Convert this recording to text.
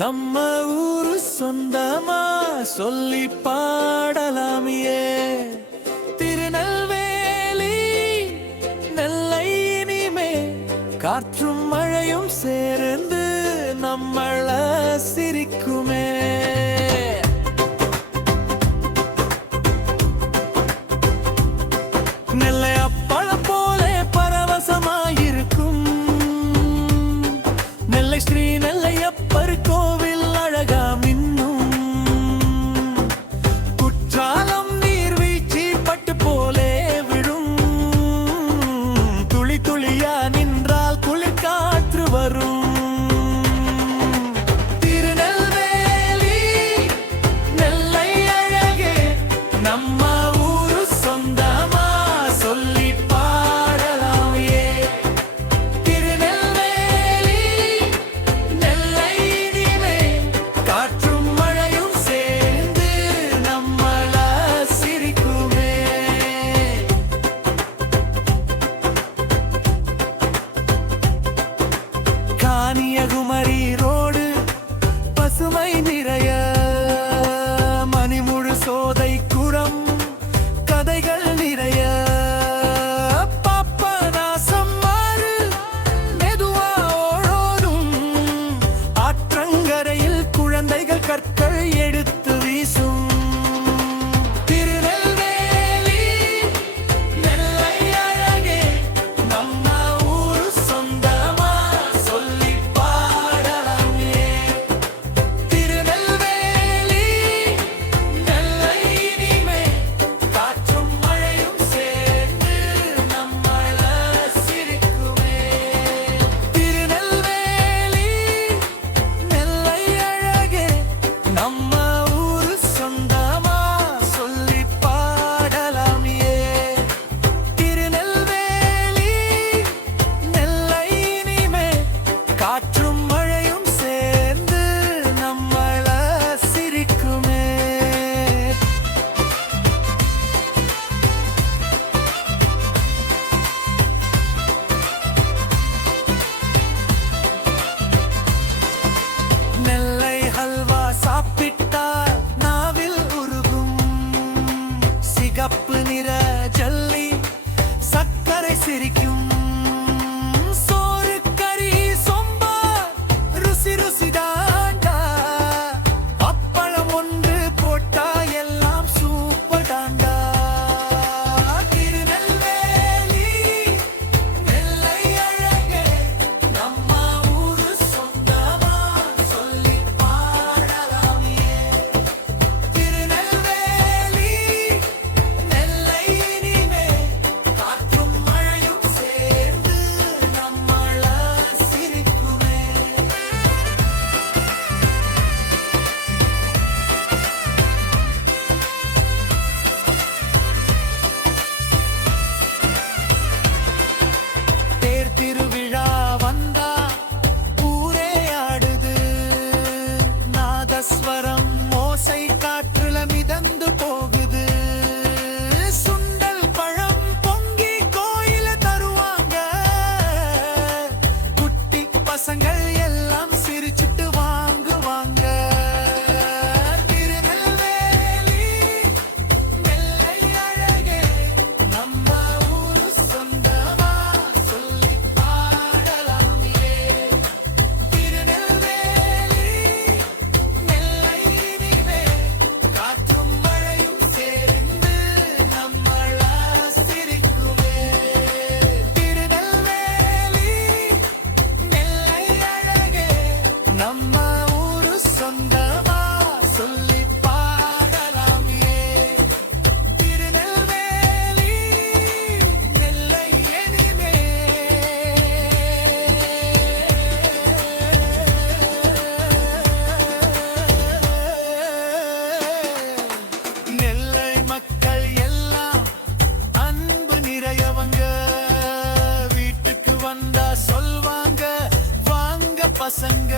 நம்ம ஊரு சொந்தமா சொல்லி பாடலாமியே. திருநெல்வேலி நெல்லை இனிமே காற்றும் மழையும் சேர்ந்து நம்மள சிரிக்குமே. நெல்லை அப்பளம் போலே பரவசமாயிருக்கும். நெல்லை ஸ்ரீ நெல்லையப்பர் கோவில் அழகா மின்னும். குற்றாலம் நீர்வீழ்ச்சி பட்டு போலே விழும். துளி துளியா நின்றால் குளிர் காற்று வரும். திருநெல்வேலி நெல்லை அழகே நம்ம ஊரு சொந்தமா சொல்லி பாடலாம் ஏ. திருநெல்வேலி நெல்லை இனிமே காற்றும் மழையும் சேர்ந்து நம்மள சிரிக்குமே. கானியகுமரி ரோடு பசுமை நிறைய மணிமுழு சோதை குடம் கதைகள் நிறைய. பாப்பநாசம் மாறு மெதுவா ஓடோடும். ஆற்றங்கரையில் குழந்தைகள் கற்கள் எடுத்து வீசும். திருநெல்வேலி நெல்லை அழகே நம்ம ஊரு சொந்தமா சொல்லி பாடலாம் ஏ. திருநெல்வேலி நெல்லை இனிமே காற்றும் மழையும் சேர்ந்து நம்மள சிரிக்குமே. திருநெல்வேலி நெல்லை அழகே நம்ம ஊரு சொந்தமா சொல்லி பாடலாம் ஏ. திருநெல்வேலி நெல்லை இனிமே காற்றும் மழையும் சேர்ந்து நம்மள சிரிக்குமே. நெல்லை ஹல்வா சாப்பிட்டால் நாவில் உருகும். சிகப்பு நிற ஜல்லி சர்க்கரை சிரிக்கும். சோறு கறி சொம்பா ருசி ருசி தாண்டா. அப்பளம் ஒன்று போட்டா எல்லாம் சூப்பர் தாண்டா. திருநெல்வேலி நெல்லை அழகே நம்ம ஊரு சொந்தமா சொல்லி பாடலாம் ஏ. திருநெல்வேலி நெல்லை இனிமே காற்றும் மழையும் சேர்ந்து நம்மள சிரிக்குமே. தேர் திருவிழா வந்தா ஊரே ஆடுது. நாதஸ்வரம் ஓசை காற்றுல மிதந்து போகுது. சுண்டல் பழம் பொங்கி கோயில தருவாங்க. குட்டி பசங்கள் எல்லாம் சிரிச்சுட்டு வாங்குவாங்க. திருநெல்வேலி நெல்லை அழகே நம்ம ஊரு சொந்தமா சொல்லி பாடலாம் ஏ. திருநெல்வேலி நெல்லை இனிமே காற்றும் மழையும் சேர்ந்து நம்மள சிரிக்குமே. திருநெல்வேலி நெல்லை அழகே நம்ம ஊரு சொந்தமா சொல்லி பாடலாம் ஏ. திருநெல்வேலி நெல்லை இனிமே நெல்லை மக்கள் எல்லாம் அன்பு நிறையவங்க. வீட்டுக்கு வந்தா சொல்வாங்க வாங்க பசங்க.